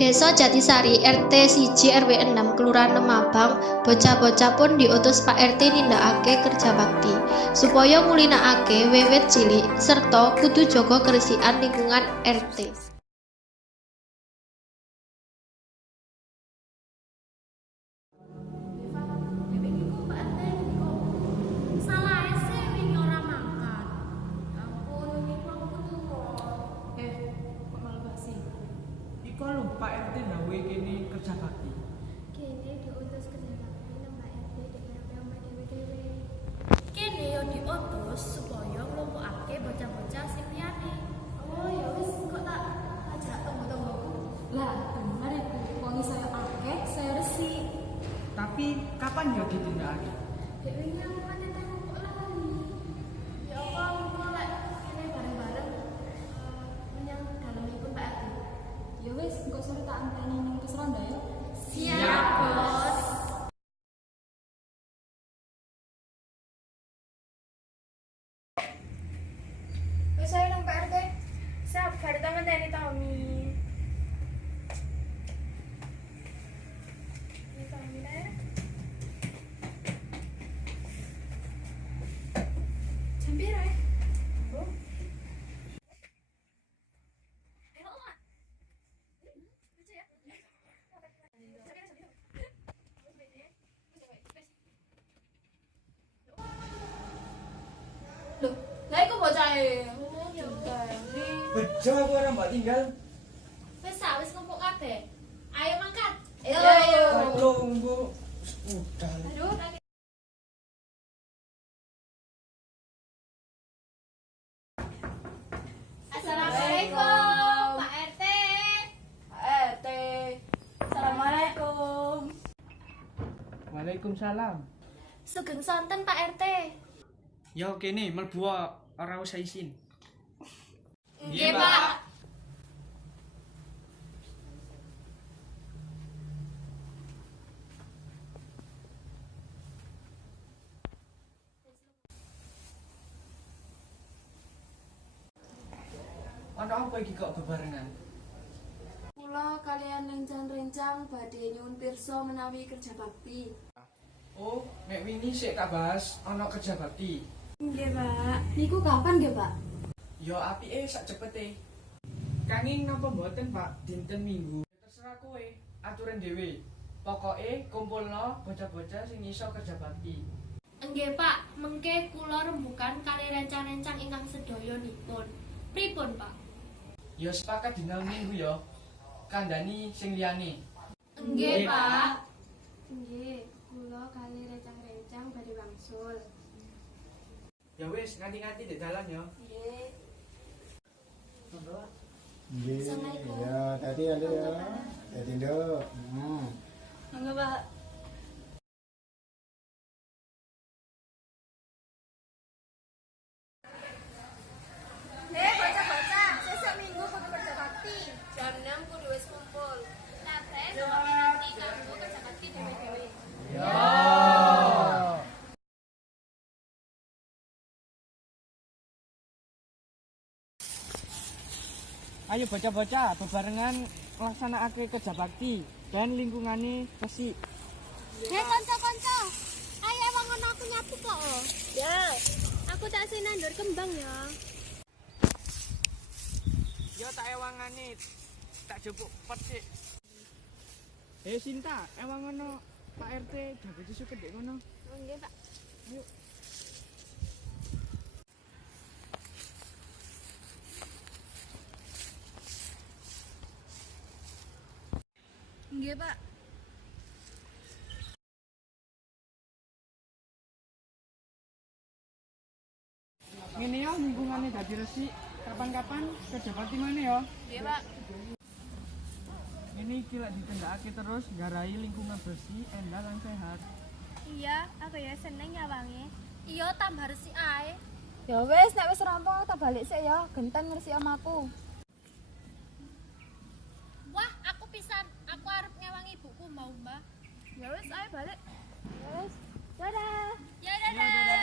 Desa Jatisari RT 1 RW 6 Kelurahan Lemabang, bocah-bocah pun diutus Pak RT nindakake kerja bakti supaya ngulinakake wiwit cilik serta kudu jaga kebersihan lingkungan RT. Iko lho Pak RT nawe kene kerja bakti. Kene diutus kerja bakti nang Pak RT dhewe omah dhewe-dhewe. Kene yo diutus supaya nglumpukake bocah-bocah sing liyane. Oh ya wis kok tak ajak tonggo-tonggoku. Lah, bener iku. Wong saya akeh, saya resik. Tapi kapan ya ditindakake? Dhewe nyang panetan kok lali. Ya apa engko lek kene bareng-bareng menyang dalemipun Pak RT. Ya wis, engko sore tak anteni ning Kesronda ya. Siap, Bos. Wis ayo nang Pak RT. Sabar ta ngenteni Tommy. Ini Tommy ya. Jam pira ya? Oh. Ayo, Mak. Baca ya. Loh, lah iku bocahe. Bejo aku ora mbak tinggal. Wis kumpul kabeh. Ayo mangkat. Ayo mbok udah. Aduh, tak Assalamualaikum, Pak RT. Pak RT. Assalamualaikum. Waalaikumsalam. Sugeng sonten Pak RT. Yo kene mlebu ora usah isin. Nggih, Pak. Ana apa iki kok bebarengan? Kula kalian rencang-rencang badhe nyuwun pirsa menawi kerja bakti. Oh, nek wingi sik tak bahas ana kerja bakti. Nggih, Pak. Niku kapan nggih, Pak? Yo apike sak cepete. Kanging napa mboten Pak dinten Minggu? Terserah kowe, aturan dhewe. Pokoke kumpulno bocah-bocah sing iso kerja bakti. Nggih, Pak. Mengke kula rembukan kali rencang-rencang ingkang sedayanipun. Pripun, Pak? Yo sepakat dina Minggu yo. Kandhani sing liyane. Nggih, Pak. Nggih, kula kali rencang-rencang badhe wangsul. Ya wis, nganti-nganti di dalan yo. Nggih. Nggih, Assalamualaikum. ya tadi ada ya. Tadi nduk. Monggo, Pak. Bocah-bocah, sesuk Minggu kudu kerja bakti. Jam 6 kudu wis kumpul. Kabeh nanti kanggo kerja bakti dhewe-dhewe. Ayo bocah-bocah bebarengan nglaksanakake kerja bakti dan lingkungane resik. Hei kanca-kanca, ayo wong ngono aku nyapu kok. Ya, aku tak sing nandur kembang ya. Yo tak ewangane tak jupuk pet sik. Sinta, ewang ngono Pak RT jago susu kedek ngono. Nggih, Pak. Ayo. Nggih, Pak. Ngene yo lingkungane dadi resik. Kapan-kapan kerja bakti mana yo? Nggih, Pak. Ini iki lek ditindakake terus garai lingkungan bersih, endah lan sehat. Iya, aku ya seneng ya wangi. Iya, tambah resik ae. Ya wis, nek wis rampung tak balik sik ya. Genten ngresiki omahku. Wah, aku pisan. Aku arep ngewangi ibuku mau, Mbak. Ya wis, ayo balik. Ya wis. Dadah. Ya dadah.